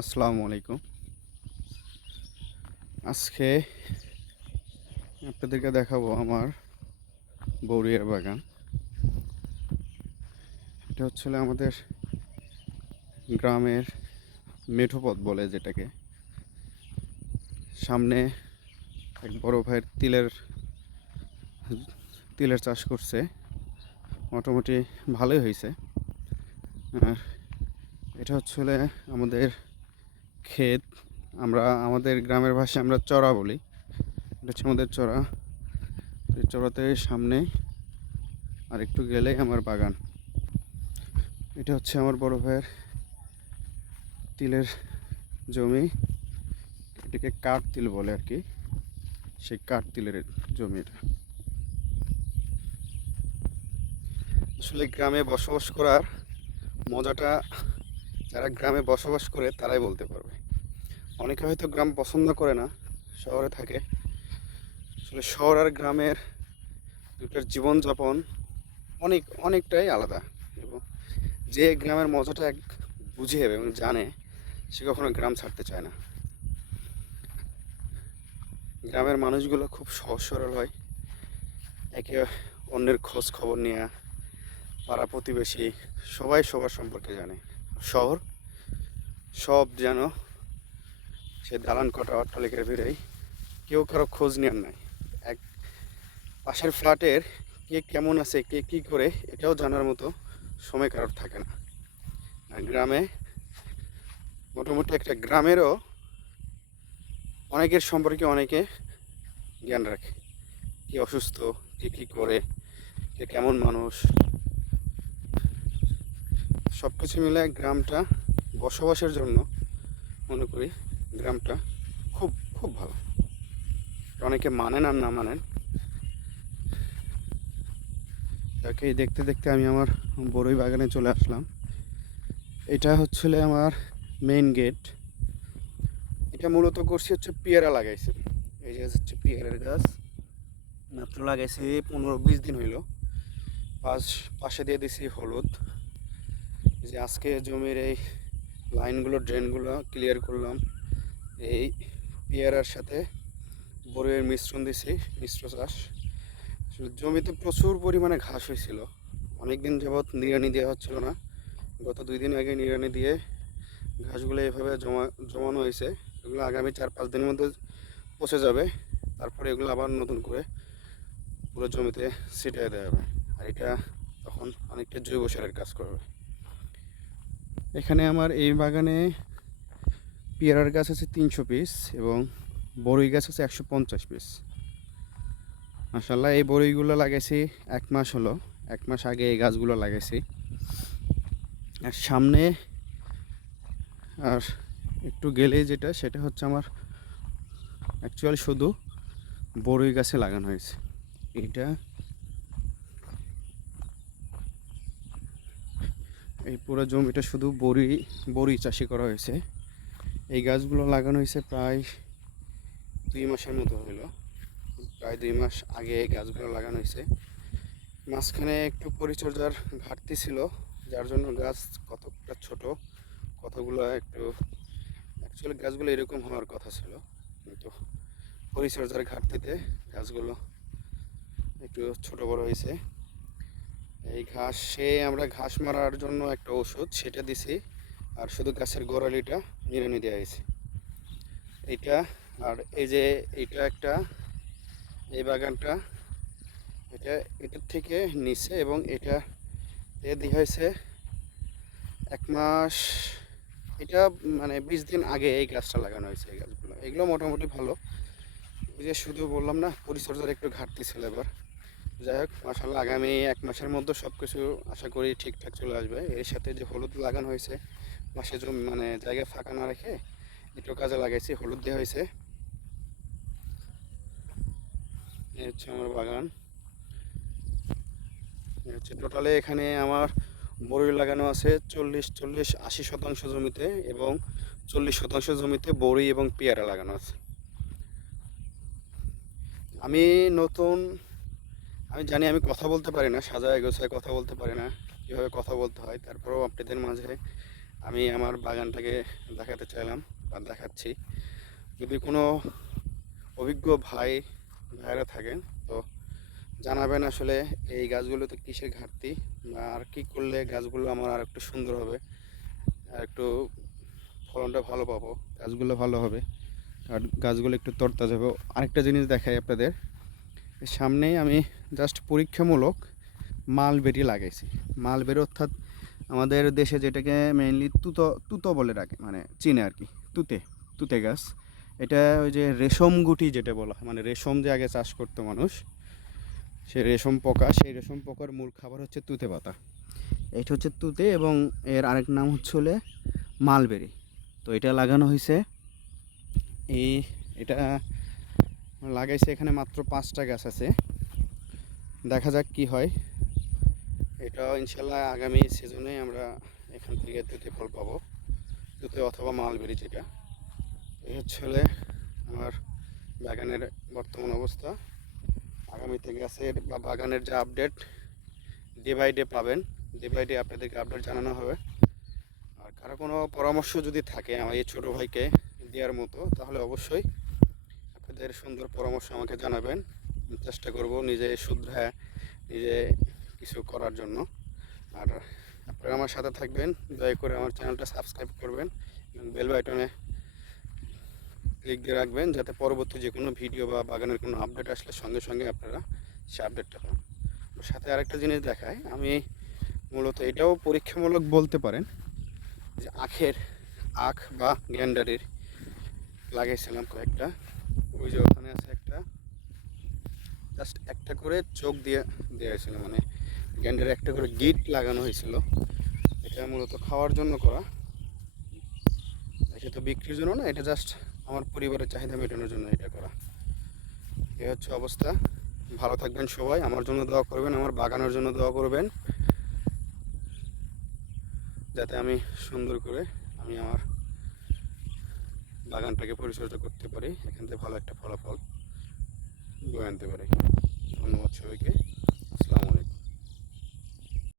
আসসালামু আলাইকুম। আজকে আপনাদেরকে দেখাবো আমার বৌরিয়ার বাগান। এটা হচ্ছে আমাদের গ্রামের মেঠোপথ বলে যেটাকে। সামনে এক বড় ভাইয়ের তিলের তিলের চাষ করছে। মোটামুটি ভালোই হয়েছে। আর এটা হচ্ছে আমাদের ক্ষেত, আমরা, আমাদের গ্রামের ভাষায় আমরা চড়া বলি। এটা হচ্ছে আমাদের চড়া। এই চড়াতে সামনে আর একটু গেলেই আমার বাগান। এটা হচ্ছে আমার বড় ভাইয়ের তিলের জমি। এটাকে কাঠ তিল বলে আর কি। সেই কাঠ তিলের জমি এটা। আসলে গ্রামে বসবাস করার মজাটা, যারা গ্রামে বসবাস করে তারাই বলতে পারবে। অনেকে হয়তো গ্রাম পছন্দ করে না, শহরে থাকে। আসলে শহর আর গ্রামের দুটার জীবনযাপন অনেক, অনেকটাই আলাদা। এবং যে গ্রামের মজাটা এক বুঝে এবং জানে, সে কখনো গ্রাম ছাড়তে চায় না। গ্রামের মানুষগুলো খুব সহজ সরল হয়। একে অন্যের খোঁজ খবর নেওয়া পাড়া প্রতিবেশী, সবাই সবার সম্পর্কে জানে। শহর সব যেন সে দালান কটা অট্টালিকার ভিড়েই কেউ কারও খোঁজ নেওয়ার নাই। এক পাশের ফ্ল্যাটের কে কেমন আছে, কে কী করে, এটাও জানার মতো সময় কারোর থাকে না। আর গ্রামে, মোটামুটি একটা গ্রামেরও অনেকের সম্পর্কে অনেকে জ্ঞান রাখে। কে অসুস্থ, কে কী করে, কে কেমন মানুষ। সব কিছু মিলে গ্রামটা বসবাসের জন্য মনে করি গ্রামটা খুব খুব ভালো। অনেকে মানেন আর না মানেন। তাকে দেখতে দেখতে আমি আমার বড়ই বাগানে চলে আসলাম। এটা হচ্ছিল আমার মেইন গেট এটা মূলত করছি হচ্ছে পেয়ারা লাগাইছে। এই যে হচ্ছে পেয়ারের গাছ। মাত্র লাগাইছি পনেরো বিশ দিন হইল। পাশ, পাশে দিয়ে দিছি হলুদ। যে আজকে জমির এই লাইনগুলো ড্রেনগুলো ক্লিয়ার করলাম। এই পেয়ারার সাথে বড়ের মিশ্রণ দিছি মিশ্র চাষ। জমিতে প্রচুর পরিমাণে ঘাস হয়েছিল। অনেক দিন যাবৎ নিড়ানি দেওয়া হচ্ছিল না। গত দুই দিন আগে নিড়ানি দিয়ে ঘাসগুলো এভাবে জমা, জমানো হয়েছে। এগুলো আগামী চার পাঁচ দিনের মধ্যে পচে যাবে। তারপরে এগুলো আবার নতুন করে পুরো জমিতে ছিটিয়ে দেওয়া হবে। আর এটা তখন অনেকটা জৈব সারের কাজ করবে। এখানে আমার এই বাগানে পেয়ারার গাছ আছে তিনশো পিস এবং বড়ই গাছ আছে একশো পঞ্চাশ পিস। মাসাল্লাহ এই বড়ইগুলো লাগাইছি এক মাস হলো। এক মাস আগে এই গাছগুলো লাগাইছি। আর সামনে আর একটু গেলে যেটা, সেটা হচ্ছে আমার অ্যাকচুয়ালি শুধু বড়ই গাছে লাগানো হয়েছে। এটা এই পুরো জমিটা শুধু বড়ি বড়ি চাষি করা হয়েছে। এই গাছগুলো লাগানো হয়েছে প্রায় দুই মাসের মতো হলো। প্রায় দুই মাস আগে এই গাছগুলো লাগানো হয়েছে। মাঝখানে একটু পরিচর্যার ঘাটতি ছিল, যার জন্য গাছ কতটা ছোট, কতগুলো একটু অ্যাকচুয়ালি গাছগুলো এরকম হওয়ার কথা ছিল। কিন্তু পরিচর্যার ঘাটতিতে গাছগুলো একটু ছোট বড় হয়েছে। এই ঘাসে আমরা ঘাস মারার জন্য একটা ওষুধ, সেটা দিছি। আর শুধু গাছের গোড়ালিটা নিড়ানি দেওয়া হয়েছে। এটা আর এই যে এটা একটা, এই বাগানটা, এটা এটার থেকে নিচে এবং এটা দেওয়া হয়েছে এক মাস, এটা মানে বিশ দিন আগে এই গাছটা লাগানো হয়েছে এই গাছগুলো। এগুলো মোটামুটি ভালো। ওই যে শুধু বললাম না, পরিচর্যার একটু ঘাটতি ছিল এবার। যাই হোক মাসাল্লাহ আগামী এক মাসের মধ্যে সব কিছু আশা করি ঠিকঠাক চলে আসবে। এর সাথে যে হলুদ লাগানো হয়েছে, মাসে জমি মানে জায়গা ফাঁকা না রেখে একটু কাজে লাগাইছি, হলুদ দেওয়া হয়েছে। এই হচ্ছে আমার বাগান। হচ্ছে টোটালে এখানে আমার বড়ি লাগানো আছে চল্লিশ চল্লিশ, আশি শতাংশ জমিতে এবং চল্লিশ শতাংশ জমিতে বড়ি এবং পেয়ারা লাগানো আছে। আমি নতুন আমি জানি আমি কথা বলতে পারি না, সাজায় গোছায় কথা বলতে পারি না, কীভাবে কথা বলতে হয়, তারপরেও আপনাদের মাঝে আমি আমার বাগানটাকে দেখাতে চাইলাম বা দেখাচ্ছি। যদি কোনো অভিজ্ঞ ভাই ভাইরা থাকেন, তো জানাবেন আসলে এই গাছগুলোতে কিসের ঘাটতি আর কী করলে গাছগুলো আমার আর একটু সুন্দর হবে, আর একটু ফলনটা ভালো পাবো, গাছগুলো ভালো হবে, আর গাছগুলো একটু তরতাজা হবে। আরেকটা জিনিস দেখাই আপনাদের সামনেই আমি জাস্ট পরীক্ষামূলক মালবেরি লাগাইছি। মালবেরি অর্থাৎ আমাদের দেশে যেটাকে মেইনলি তুতো তুতো বলে রাখে মানে চিনে আর কি, তুতে তুতে গাছ। এটা ওই যে রেশম গুটি যেটা বলা হয় মানে রেশম যে আগে চাষ করতো মানুষ, সে রেশম পোকা, সেই রেশম পোকার মূল খাবার হচ্ছে তুতে পাতা। এটা হচ্ছে তুতে এবং এর আরেক নাম হচ্ছে হলে মালবেরি। তো এটা লাগানো হয়েছে এই, এটা লাগাইছে এখানে মাত্র পাঁচটা গাছ আছে। দেখা যাক কি হয়। এটা ইনশাল্লাহ আগামী সিজনে আমরা এখান থেকে তুতে ফল পাবো। তুতে অথবা মালবেরি যেটা। এই হচ্ছে আমার বাগানের বর্তমান অবস্থা। আগামীতে গাছের বা বাগানের যে আপডেট ডে বাই ডে পাবেন। ডে বাই ডে আপনাদেরকে আপডেট জানানো হবে। আর কারও কোনো পরামর্শ যদি থাকে আমার এই ছোটো ভাইকে দেওয়ার মতো, তাহলে অবশ্যই আপনাদের সুন্দর পরামর্শ আমাকে জানাবেন। আমি চেষ্টা করব নিজে শুধরে নিজে কিছু করার জন্য। আর আপনারা আমার সাথে থাকবেন, দয়া করে আমার চ্যানেলটা সাবস্ক্রাইব করবেন এবং বেল বাটনে ক্লিক দিয়ে রাখবেন যাতে পরবর্তী যে কোনো ভিডিও বা বাগানের কোনো আপডেট আসলে সঙ্গে সঙ্গে আপনারা সে আপডেটটা পান। সাথে আরেকটা জিনিস দেখায়, আমি মূলত এটাও পরীক্ষামূলক বলতে পারেন যে আখের আখ বা গ্যান্ডারের লাগাইছিলাম কয়েকটা। ওই যে ওখানে আছে একটা। জাস্ট একটা করে চোখ দিয়ে দেওয়া হয়েছিল মানে গ্যান্ডারে একটা করে গিট লাগানো হয়েছিল। এটা মূলত খাওয়ার জন্য করা। এটা তো বিক্রির জন্য না, এটা জাস্ট আমার পরিবারের চাহিদা মেটানোর জন্য এটা করা। এই হচ্ছে অবস্থা। ভালো থাকবেন সবাই, আমার জন্য দোয়া করবেন, আমার বাগানের জন্য দোয়া করবেন। যাতে আমি সুন্দর করে আমি আমার বাগানটাকে পরিচর্যা করতে পারি। এখান থেকে ভালো একটা ফলাফল বয়ে আনতে পারি। ধন্যবাদ সবাইকে।